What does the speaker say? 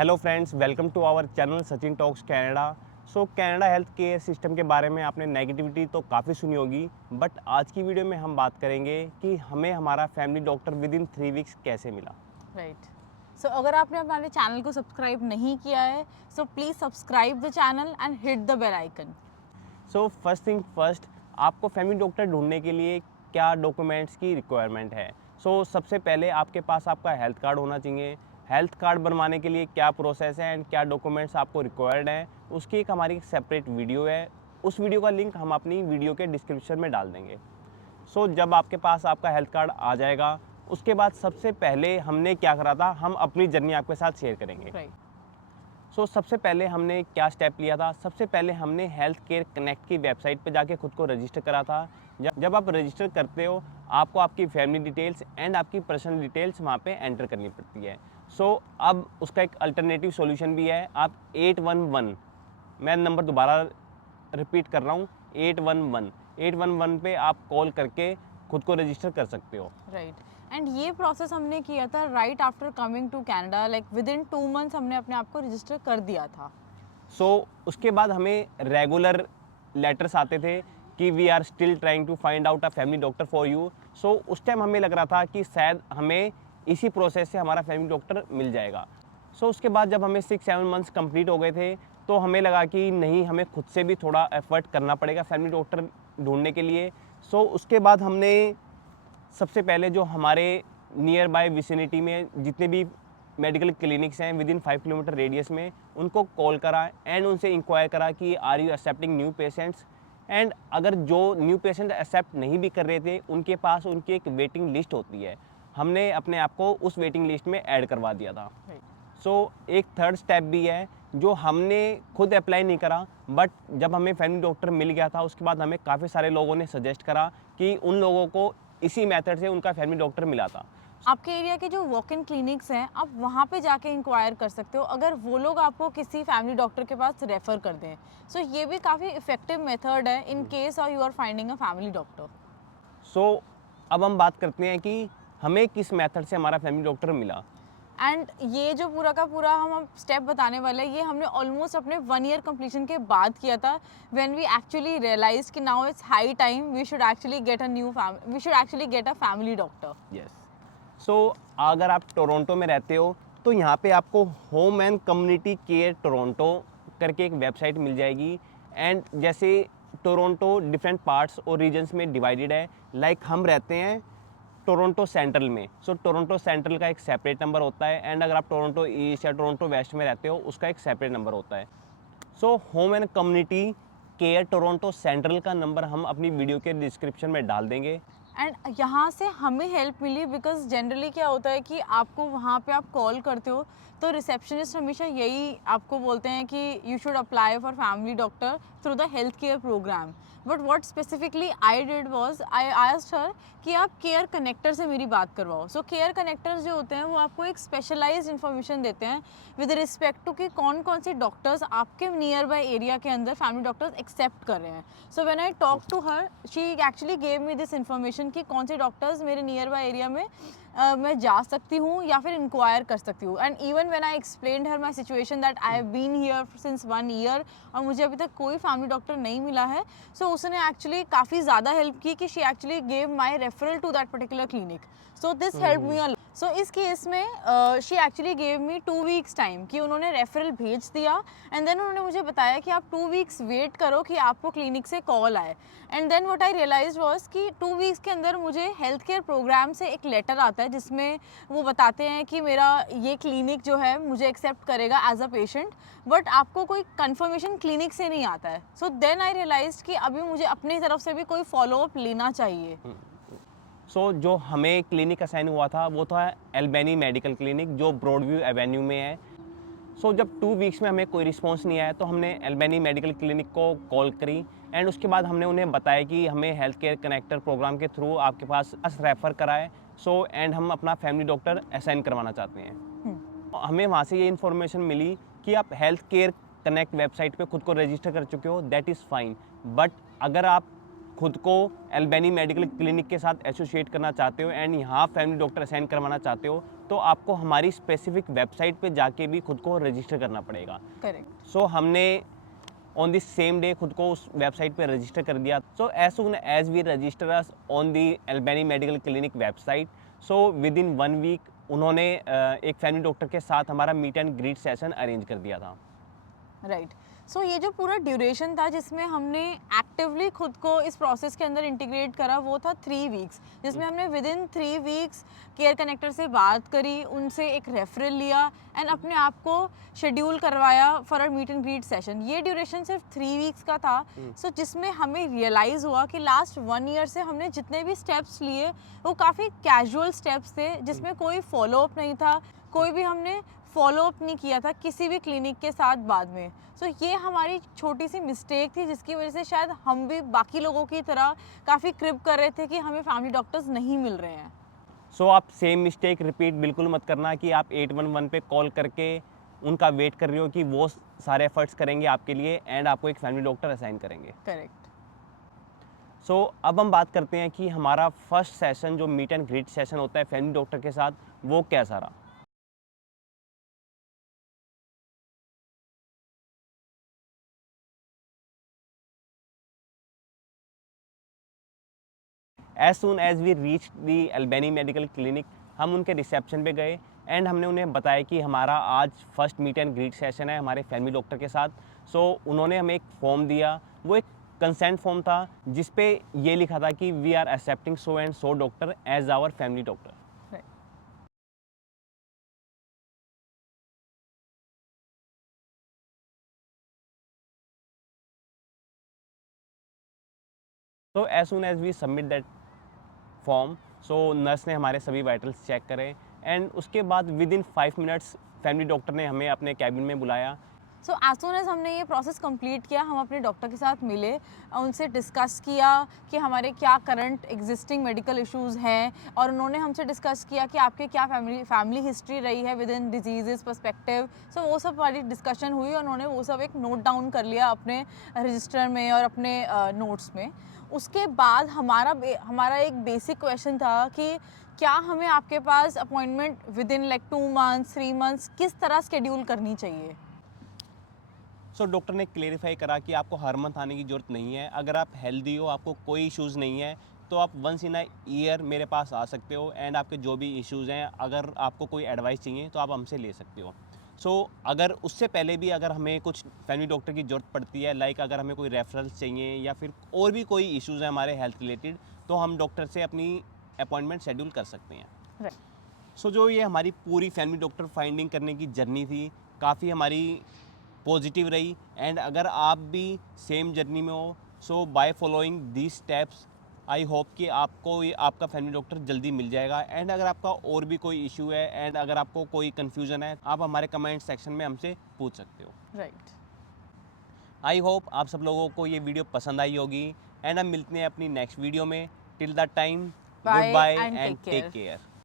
Hello friends, welcome to our channel Sachin talks Canada. So Canada health care system के बारे में आपने negativity तो काफ़ी सुनी होगी, बट आज की वीडियो में हम बात करेंगे कि हमें हमारा family doctor with in 3 weeks कैसे मिला। राइट। सो अगर आपने हमारे चैनल को सब्सक्राइब नहीं किया है, so please subscribe the channel and hit the bell icon. So first thing first, आपको फैमिली डॉक्टर ढूंढने के लिए क्या डॉक्यूमेंट्स की रिक्वायरमेंट है। सबसे पहले आपके पास आपका हेल्थ कार्ड होना चाहिए। हेल्थ कार्ड बनवाने के लिए क्या प्रोसेस है एंड क्या डॉक्यूमेंट्स आपको रिक्वायर्ड हैं, उसकी एक हमारी सेपरेट वीडियो है। उस वीडियो का लिंक हम अपनी वीडियो के डिस्क्रिप्शन में डाल देंगे। जब आपके पास आपका हेल्थ कार्ड आ जाएगा, उसके बाद सबसे पहले हमने क्या करा था, हम अपनी जर्नी आपके साथ शेयर करेंगे। राइट। सबसे पहले हमने क्या स्टेप लिया था। सबसे पहले हमने हेल्थ केयर कनेक्ट की वेबसाइट पे जाके खुद को रजिस्टर करा था। जब आप रजिस्टर करते हो, आपको आपकी फैमिली डिटेल्स एंड आपकी पर्सनल डिटेल्स वहाँ पे एंटर करनी पड़ती है। अब उसका एक अल्टरनेटिव सॉल्यूशन भी है। आप 811, मैं नंबर दोबारा रिपीट कर रहा हूँ, 811 पे आप कॉल करके खुद को रजिस्टर कर सकते हो। राइट। एंड ये प्रोसेस हमने किया था right after coming to Canada, like within 2 months हमने अपने आप को रजिस्टर कर दिया था। उसके बाद हमें रेगुलर लेटर्स आते थे कि we are still trying to find out a family doctor for you. उस टाइम हमें लग रहा था कि शायद हमें इसी प्रोसेस से हमारा फैमिली डॉक्टर मिल जाएगा। उसके बाद जब हमें 6-7 मंथ्स कंप्लीट हो गए थे, तो हमें लगा कि नहीं, हमें खुद से भी थोड़ा एफर्ट करना पड़ेगा फैमिली डॉक्टर ढूंढने के लिए। उसके बाद हमने सबसे पहले जो हमारे नियर बाय विसिनिटी में जितने भी मेडिकल क्लिनिक्स हैं विद इन 5 किलोमीटर रेडियस में, उनको कॉल करा एंड उनसे इंक्वायर करा कि are you accepting new patients. And अगर जो न्यू पेशेंट एक्सेप्ट नहीं भी कर रहे थे, उनके पास उनकी एक वेटिंग लिस्ट होती है, हमने अपने आप को उस वेटिंग लिस्ट में ऐड करवा दिया था। एक थर्ड स्टेप भी है जो हमने खुद अप्लाई नहीं करा, बट जब हमें फैमिली डॉक्टर मिल गया था, उसके बाद हमें काफ़ी सारे लोगों ने सजेस्ट करा कि उन लोगों को इसी मेथड से उनका फैमिली डॉक्टर मिला था। आपके एरिया के जो वॉक इन क्लिनिक्स हैं, आप वहाँ पे जाके इंक्वायर कर सकते हो अगर वो लोग आपको किसी फैमिली डॉक्टर के पास रेफर कर दें। सो ये भी काफ़ी इफेक्टिव मेथड है इन केस और you are finding a family doctor. अब हम बात करते हैं कि हमें किस मेथड से हमारा फैमिली डॉक्टर मिला। एंड ये जो पूरा का पूरा हम स्टेप बताने वाले हैं, ये हमने ऑलमोस्ट अपने 1 ईयर कंप्लीशन के बाद किया था, व्हेन वी एक्चुअली रियलाइज कि now it's high time we should actually get a family doctor. Yes. अगर आप टोरंटो में रहते हो, तो यहाँ पे आपको home and community care Toronto करके एक वेबसाइट मिल जाएगी। एंड जैसे टोरंटो डिफरेंट पार्ट्स और रीजन्स में डिवाइडेड है। लाइक हम रहते हैं टोरंटो सेंट्रल में, टोरंटो सेंट्रल का एक सेपरेट नंबर होता है, एंड अगर आप टोरंटो ईस्ट या टोरंटो वेस्ट में रहते हो, उसका एक सेपरेट नंबर होता है। Home and community care Toronto central का नंबर हम अपनी वीडियो के डिस्क्रिप्शन में डाल देंगे। एंड यहाँ से हमें हेल्प मिली बिकॉज जनरली क्या होता है कि आपको वहाँ पे आप कॉल करते हो तो रिसेप्शनिस्ट हमेशा यही आपको बोलते हैं कि you should apply for family doctor through the health care program. But what specifically I did was I asked her कि आप केयर कनेक्टर से मेरी बात करवाओ। सो केयर कनेक्टर्स जो होते हैं वो आपको एक स्पेशलाइज्ड इन्फॉर्मेशन देते हैं विद रिस्पेक्ट टू कि कौन कौन से डॉक्टर्स आपके नियर बाय एरिया के अंदर फैमिली डॉक्टर्स एक्सेप्ट कर रहे हैं। So when I talk to her, she actually gave me this information कि कौन से डॉक्टर्स मेरे नियर बाय एरिया में मैं जा सकती हूँ या फिर इंक्वायर कर सकती हूँ। And even when I explained her my situation that I have been here since 1 year और मुझे अभी तक कोई फैमिली डॉक्टर नहीं मिला है, सो उसने एक्चुअली काफ़ी ज़्यादा हेल्प की कि she actually gave my referral to that particular clinic. So this help me uh. So इस केस में she actually gave me 2 weeks time कि उन्होंने रेफरल भेज दिया एंड देन उन्होंने मुझे बताया कि आप 2 वीक्स वेट करो कि आपको क्लिनिक से कॉल आए। And then what I realize was कि 2 वीक्स के अंदर मुझे हेल्थ केयर प्रोग्राम से एक लेटर आता है जिसमें वो बताते हैं कि मेरा ये क्लिनिक जो है मुझे एक्सेप्ट करेगा एज अ पेशेंट, बट आपको कोई कंफर्मेशन क्लिनिक से नहीं आता है। सो देन आई रियलाइज कि अभी मुझे अपनी तरफ से भी कोई फॉलोअप लेना चाहिए। जो हमें क्लिनिक असाइन हुआ था, वो था एल्बेनी मेडिकल क्लिनिक, जो ब्रॉडव्यू एवेन्यू में है। जब 2 वीक्स में हमें कोई रिस्पांस नहीं आया, तो हमने एल्बेनी मेडिकल क्लिनिक को कॉल करी एंड उसके बाद हमने उन्हें बताया कि हमें हेल्थ केयर कनेक्टर प्रोग्राम के थ्रू आपके पास रेफ़र कराए। एंड हम अपना फैमिली डॉक्टर असाइन करवाना चाहते हैं। हमें वहाँ से ये इन्फॉर्मेशन मिली कि आप हेल्थ केयर कनेक्ट वेबसाइट पे खुद को रजिस्टर कर चुके हो, दैट इज़ फाइन। बट अगर आप खुद को एल्बेनी मेडिकल क्लिनिक के साथ एसोसिएट करना चाहते हो एंड यहाँ फैमिली डॉक्टर असाइन करवाना चाहते हो, तो आपको हमारी स्पेसिफिक वेबसाइट पे जाके भी खुद को रजिस्टर करना पड़ेगा। करेक्ट। सो हमने ऑन दिस सेम डे खुद को उस वेबसाइट पे रजिस्टर कर दिया। So as soon as we register us on the Albany medical clinic website, so within 1 week उन्होंने एक फैमिली डॉक्टर के साथ हमारा meet and greet session arrange कर दिया था। राइट। सो ये जो पूरा ड्यूरेशन था जिसमें हमने एक्टिवली खुद को इस प्रोसेस के अंदर इंटीग्रेट करा, वो था 3 वीक्स, जिसमें हमने with in 3 weeks care connector से बात करी, उनसे एक रेफरल लिया एंड अपने आप को शेड्यूल करवाया for a meet and greet session. ये ड्यूरेशन सिर्फ 3 वीक्स का था। सो जिसमें हमें रियलाइज़ हुआ कि लास्ट 1 ईयर से हमने जितने भी स्टेप्स लिए वो काफ़ी कैजुअल स्टेप्स थे, जिसमें कोई फॉलोअप नहीं था, कोई भी हमने फॉलोअप नहीं किया था किसी भी क्लिनिक के साथ बाद में। सो ये हमारी छोटी सी मिस्टेक थी, जिसकी वजह से शायद हम भी बाकी लोगों की तरह काफ़ी क्रिप कर रहे थे कि हमें फैमिली डॉक्टर्स नहीं मिल रहे हैं। सो आप सेम मिस्टेक रिपीट बिल्कुल मत करना कि आप 811 पे कॉल करके उनका वेट कर रहे हो कि वो सारे एफर्ट्स करेंगे आपके लिए एंड आपको एक फैमिली डॉक्टर असाइन करेंगे। करेक्ट। सो अब हम बात करते हैं कि हमारा फर्स्ट सेशन जो मीट एंड ग्रीट सेशन होता है फैमिली डॉक्टर के साथ, वो कैसा रहा। As soon as we reach the Albany medical clinic, हम उनके रिसेप्शन पे गए एंड हमने उन्हें बताया कि हमारा आज first meet and greet session है हमारे फैमिली डॉक्टर के साथ। सो उन्होंने हमें एक फॉर्म दिया, वो एक कंसेंट फॉर्म था जिस पे ये लिखा था कि we are accepting so and so doctor as our family doctor. तो as soon as we submit that form, so nurse ने हमारे सभी वाइटल्स चेक करे एंड उसके बाद within 5 minutes family doctor ने हमें अपने कैबिन में बुलाया। सो एज सुन एज हमने ये प्रोसेस कंप्लीट किया, हम अपने डॉक्टर के साथ मिले, उनसे डिस्कस किया कि हमारे क्या करंट एग्जिस्टिंग मेडिकल इश्यूज़ हैं, और उन्होंने हमसे डिस्कस किया कि आपके क्या फैमिली हिस्ट्री रही है विद इन डिजीज़ पर्सपेक्टिव। सो वो सब हमारी डिस्कशन हुई और उन्होंने वो सब एक नोट डाउन कर लिया अपने रजिस्टर में और अपने नोट्स में। उसके बाद हमारा एक बेसिक क्वेश्चन था कि क्या हमें आपके पास appointment within like 2 months 3 months किस तरह शेड्यूल करनी चाहिए। सो डॉक्टर ने क्लेरिफाई करा कि आपको हर मंथ आने की ज़रूरत नहीं है। अगर आप हेल्दी हो, आपको कोई इश्यूज़ नहीं है, तो आप वंस इन अ ईयर मेरे पास आ सकते हो एंड आपके जो भी इश्यूज़ हैं, अगर आपको कोई एडवाइस चाहिए तो आप हमसे ले सकते हो। सो अगर उससे पहले भी अगर हमें कुछ फैमिली डॉक्टर की ज़रूरत पड़ती है, लाइक अगर हमें कोई रेफरल्स चाहिए या फिर और भी कोई इश्यूज़ हैं हमारे हेल्थ रिलेटेड, तो हम डॉक्टर से अपनी अपॉइंटमेंट शेड्यूल कर सकते हैं। सो जो ये हमारी पूरी फैमिली डॉक्टर फाइंडिंग करने की जर्नी थी, काफ़ी हमारी पॉजिटिव रही एंड अगर आप भी सेम जर्नी में हो, so by following these steps I hope कि आपको ये आपका फैमिली डॉक्टर जल्दी मिल जाएगा। एंड अगर आपका और भी कोई इशू है एंड अगर आपको कोई कन्फ्यूज़न है, आप हमारे कमेंट सेक्शन में हमसे पूछ सकते हो। राइट। आई होप आप सब लोगों को ये वीडियो पसंद आई होगी एंड हम मिलते हैं अपनी नेक्स्ट वीडियो में। Till the time, good bye and and take take care. Care.